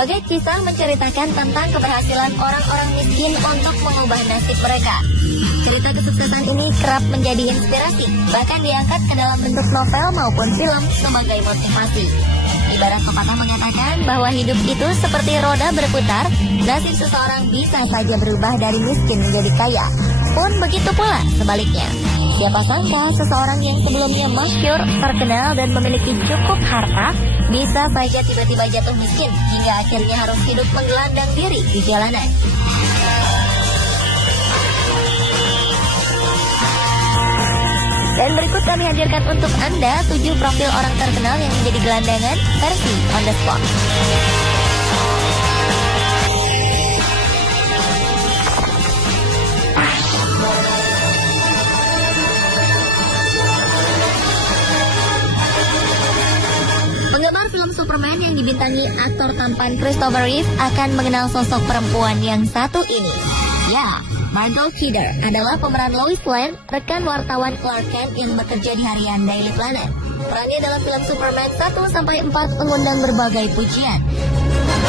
Berbagai kisah menceritakan tentang keberhasilan orang-orang miskin untuk mengubah nasib mereka. Cerita kesuksesan ini kerap menjadi inspirasi, bahkan diangkat ke dalam bentuk novel maupun film sebagai motivasi. Ibarat pepatah mengatakan bahwa hidup itu seperti roda berputar, nasib seseorang bisa saja berubah dari miskin menjadi kaya. Pun begitu pula sebaliknya. Siapa sangka seseorang yang sebelumnya masyhur, terkenal dan memiliki cukup harta, bisa saja tiba-tiba jatuh miskin hingga akhirnya harus hidup menggelandang diri di jalanan. Dan berikut kami hadirkan untuk Anda 7 profil orang terkenal yang menjadi gelandangan versi on the spot. Penggemar film Superman yang dibintangi aktor tampan Christopher Reeve akan mengenal sosok perempuan yang satu ini. Ya, Margot Kidder adalah pemeran Lois Lane, rekan wartawan Clark Kent yang bekerja di harian Daily Planet. Perannya dalam film Superman 1-4 mengundang berbagai pujian.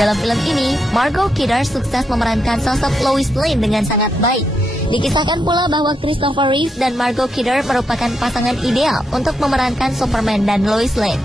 Dalam film ini, Margot Kidder sukses memerankan sosok Lois Lane dengan sangat baik. Dikisahkan pula bahwa Christopher Reeve dan Margot Kidder merupakan pasangan ideal untuk memerankan Superman dan Lois Lane.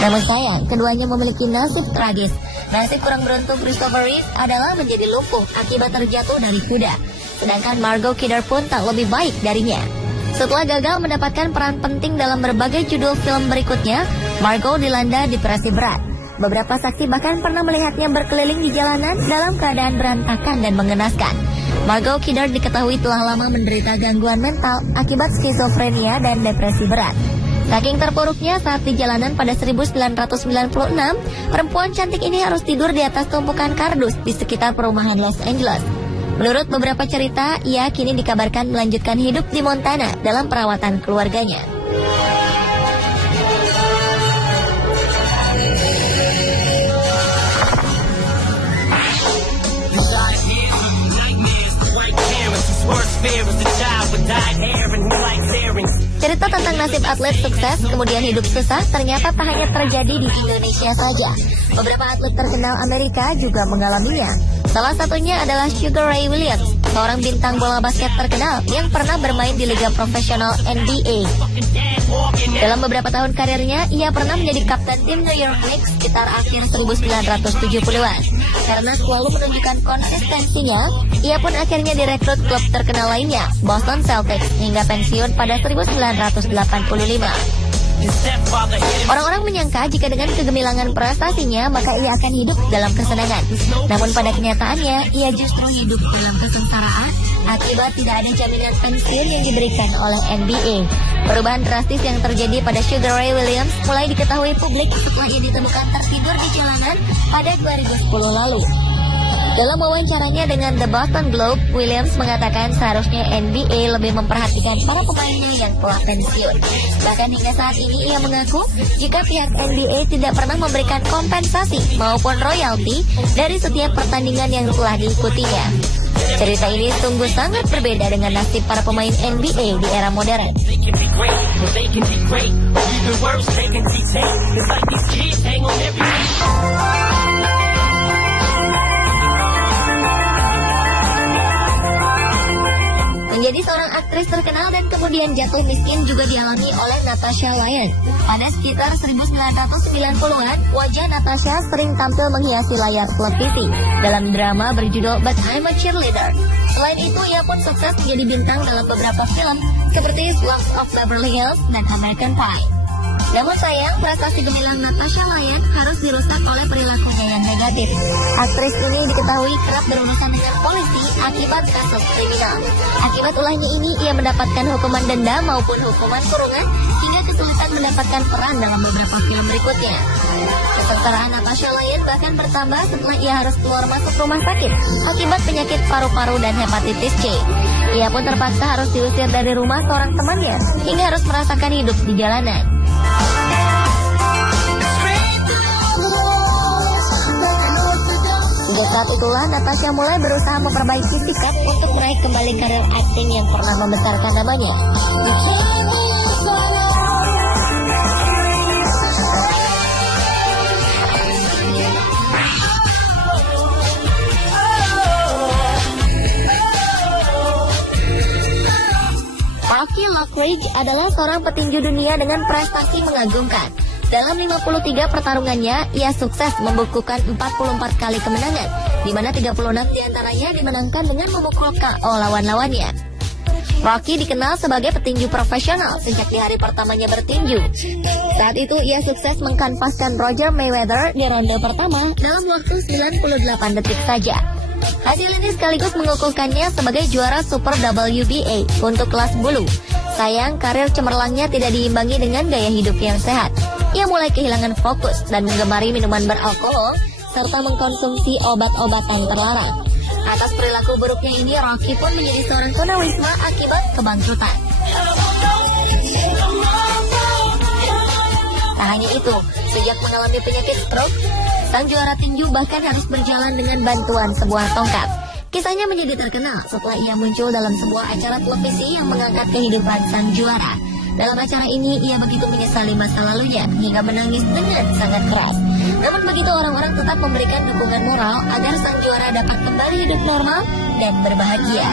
Namun sayang, keduanya memiliki nasib tragis. Nasib kurang beruntung Christopher Reeve adalah menjadi lumpuh akibat terjatuh dari kuda. Sedangkan Margot Kidder pun tak lebih baik darinya. Setelah gagal mendapatkan peran penting dalam berbagai judul film berikutnya, Margot dilanda depresi berat. Beberapa saksi bahkan pernah melihatnya berkeliling di jalanan dalam keadaan berantakan dan mengenaskan. Margot Kidder diketahui telah lama menderita gangguan mental akibat skizofrenia dan depresi berat. Saking terpuruknya saat di jalanan pada 1996, perempuan cantik ini harus tidur di atas tumpukan kardus di sekitar perumahan Los Angeles. Menurut beberapa cerita, ia kini dikabarkan melanjutkan hidup di Montana dalam perawatan keluarganya. Cerita tentang nasib atlet sukses kemudian hidup susah ternyata tak hanya terjadi di Indonesia saja. Beberapa atlet terkenal Amerika juga mengalaminya. Salah satunya adalah Sugar Ray Williams, seorang bintang bola basket terkenal yang pernah bermain di liga profesional NBA. Dalam beberapa tahun karirnya, ia pernah menjadi kapten tim New York Knicks sekitar akhir 1970-an. Karena selalu menunjukkan konsistensinya, ia pun akhirnya direkrut klub terkenal lainnya, Boston Celtics, hingga pensiun pada 1985. Orang-orang menyangka jika dengan kegemilangan prestasinya maka ia akan hidup dalam kesenangan. Namun pada kenyataannya ia justru hidup dalam kesengsaraan akibat tidak ada jaminan pensiun yang diberikan oleh NBA. Perubahan drastis yang terjadi pada Sugar Ray Williams mulai diketahui publik setelah ia ditemukan tertidur di jalanan pada 2010 lalu. Dalam wawancaranya dengan The Boston Globe, Williams mengatakan seharusnya NBA lebih memperhatikan para pemainnya yang telah pensiun. Bahkan hingga saat ini ia mengaku jika pihak NBA tidak pernah memberikan kompensasi maupun royalti dari setiap pertandingan yang telah diikutinya. Cerita ini sungguh sangat berbeda dengan nasib para pemain NBA di era modern. Menjadi seorang aktris terkenal dan kemudian jatuh miskin juga dialami oleh Natasha Lyonne. Pada sekitar 1990-an, wajah Natasha sering tampil menghiasi layar televisi dalam drama berjudul But I'm a Cheerleader. Selain itu, ia pun sukses menjadi bintang dalam beberapa film seperti Slugs of Beverly Hills dan American Pie. Namun sayang, prestasi gemilang Natasha Lyonne harus dirusak oleh perilakunya yang negatif. Aktris ini diketahui kerap berurusan dengan polisi akibat kasus kriminal. Akibat ulahnya ini, ia mendapatkan hukuman denda maupun hukuman kurungan hingga kesulitan mendapatkan peran dalam beberapa film berikutnya. Kesengsaraan Natasha Lyonne bahkan bertambah setelah ia harus keluar masuk rumah sakit akibat penyakit paru-paru dan hepatitis C. Ia pun terpaksa harus diusir dari rumah seorang temannya hingga harus merasakan hidup di jalanan. Sejak saat itulah Natasha mulai berusaha memperbaiki sikap untuk meraih kembali karir akting yang pernah membesarkan namanya. Rocky Lockridge adalah seorang petinju dunia dengan prestasi mengagumkan. Dalam 53 pertarungannya, ia sukses membukukan 44 kali kemenangan, di mana 36 diantaranya dimenangkan dengan memukul KO lawan-lawannya. Rocky dikenal sebagai petinju profesional sejak di hari pertamanya bertinju. Saat itu ia sukses mengkanvaskan Roger Mayweather di ronde pertama dalam waktu 98 detik saja. Hasil ini sekaligus mengukuhkannya sebagai juara Super WBA untuk kelas bulu. Sayang, karir cemerlangnya tidak diimbangi dengan gaya hidup yang sehat. Ia mulai kehilangan fokus dan menggemari minuman beralkohol serta mengkonsumsi obat-obatan terlarang. Atas perilaku buruknya ini, Rocky pun menjadi seorang tunawisma akibat kebangkrutan. Tak hanya itu, sejak mengalami penyakit stroke, sang juara tinju bahkan harus berjalan dengan bantuan sebuah tongkat. Kisahnya menjadi terkenal setelah ia muncul dalam sebuah acara televisi yang mengangkat kehidupan sang juara. Dalam acara ini, ia begitu menyesali masa lalunya hingga menangis dengan sangat keras. Namun begitu, orang-orang tetap memberikan dukungan moral agar sang juara dapat kembali hidup normal dan berbahagia.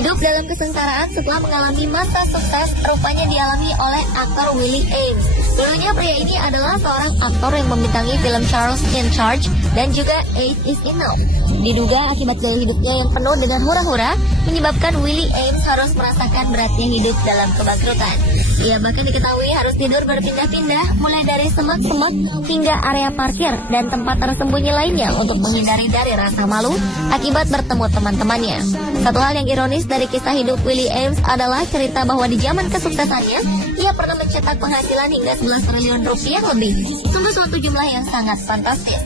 Hidup dalam kesengsaraan setelah mengalami masa sukses rupanya dialami oleh aktor Willie Ames. Dulunya pria ini adalah seorang aktor yang membintangi film Charles in Charge dan juga Eight is Enough. Diduga akibat gaya hidupnya yang penuh dengan hura-hura menyebabkan Willie Ames harus merasakan beratnya hidup dalam kebangkrutan. Ia bahkan diketahui harus tidur berpindah-pindah mulai dari semak-semak hingga area parkir dan tempat tersembunyi lainnya untuk menghindari dari rasa malu akibat bertemu teman-temannya. Satu hal yang ironis dari kisah hidup Willie Ames adalah cerita bahwa di zaman kesuksesannya ia pernah mencetak penghasilan hingga 11 triliun rupiah lebih. Sungguh suatu jumlah yang sangat fantastis.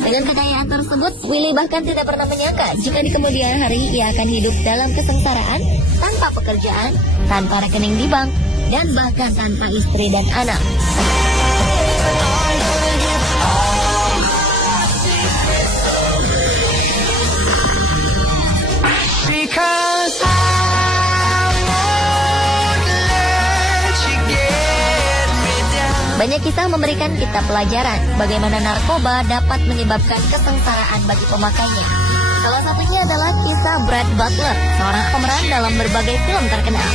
Dengan kekayaan tersebut, Willie bahkan tidak pernah menyangka jika di kemudian hari ia akan hidup dalam kesengsaraan, tanpa pekerjaan, tanpa rekening di bank, dan bahkan tanpa istri dan anak. Banyak kisah memberikan kita pelajaran bagaimana narkoba dapat menyebabkan kesengsaraan bagi pemakainya. Salah satunya adalah kisah Brad Butler, seorang pemeran dalam berbagai film terkenal.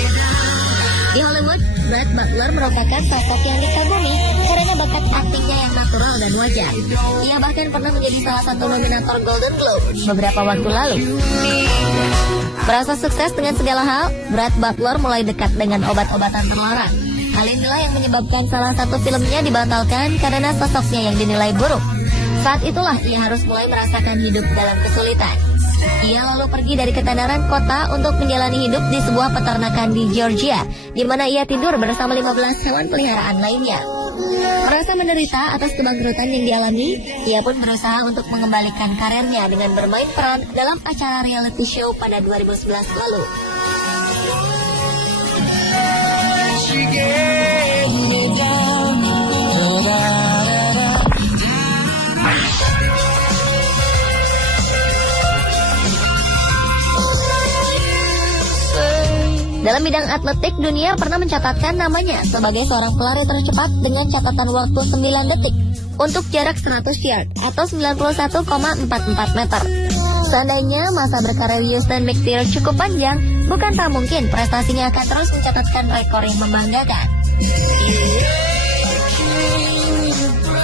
Di Hollywood, Brad Butler merupakan sosok yang dikagumi karena bakat aktingnya yang natural dan wajar. Ia bahkan pernah menjadi salah satu nominator Golden Globe beberapa waktu lalu. Merasa sukses dengan segala hal, Brad Butler mulai dekat dengan obat-obatan terlarang. Hal inilah yang menyebabkan salah satu filmnya dibatalkan karena sosoknya yang dinilai buruk. Saat itulah ia harus mulai merasakan hidup dalam kesulitan. Ia lalu pergi dari ketenaran kota untuk menjalani hidup di sebuah peternakan di Georgia, di mana ia tidur bersama 15 hewan peliharaan lainnya. Merasa menderita atas kebangkrutan yang dialami, ia pun berusaha untuk mengembalikan karirnya dengan bermain peran dalam acara reality show pada 2011 lalu. Dalam bidang atletik, dunia pernah mencatatkan namanya sebagai seorang pelari tercepat dengan catatan waktu 9 detik untuk jarak 100 yard atau 91,44 meter. Seandainya masa berkarir Usain McTeer cukup panjang, bukan tak mungkin prestasinya akan terus mencatatkan rekor yang membanggakan.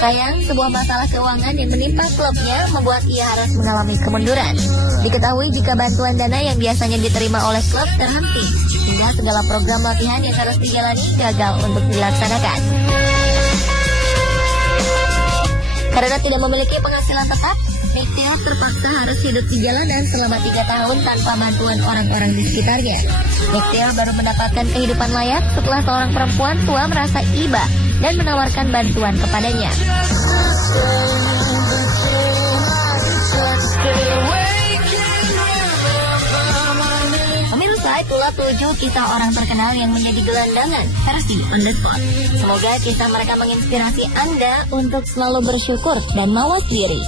Sayang, sebuah masalah keuangan yang menimpa klubnya membuat ia harus mengalami kemunduran. Diketahui jika bantuan dana yang biasanya diterima oleh klub terhenti, hingga segala program latihan yang harus dijalani gagal untuk dilaksanakan. Karena tidak memiliki penghasilan tetap, McTeer terpaksa harus hidup di jalanan selama 3 tahun tanpa bantuan orang-orang di sekitarnya. McTeer baru mendapatkan kehidupan layak setelah seorang perempuan tua merasa iba dan menawarkan bantuan kepadanya. Pemirsa, pula 7 kisah orang terkenal yang menjadi gelandangan versi on the spot. Semoga kisah mereka menginspirasi Anda untuk selalu bersyukur dan mawas diri.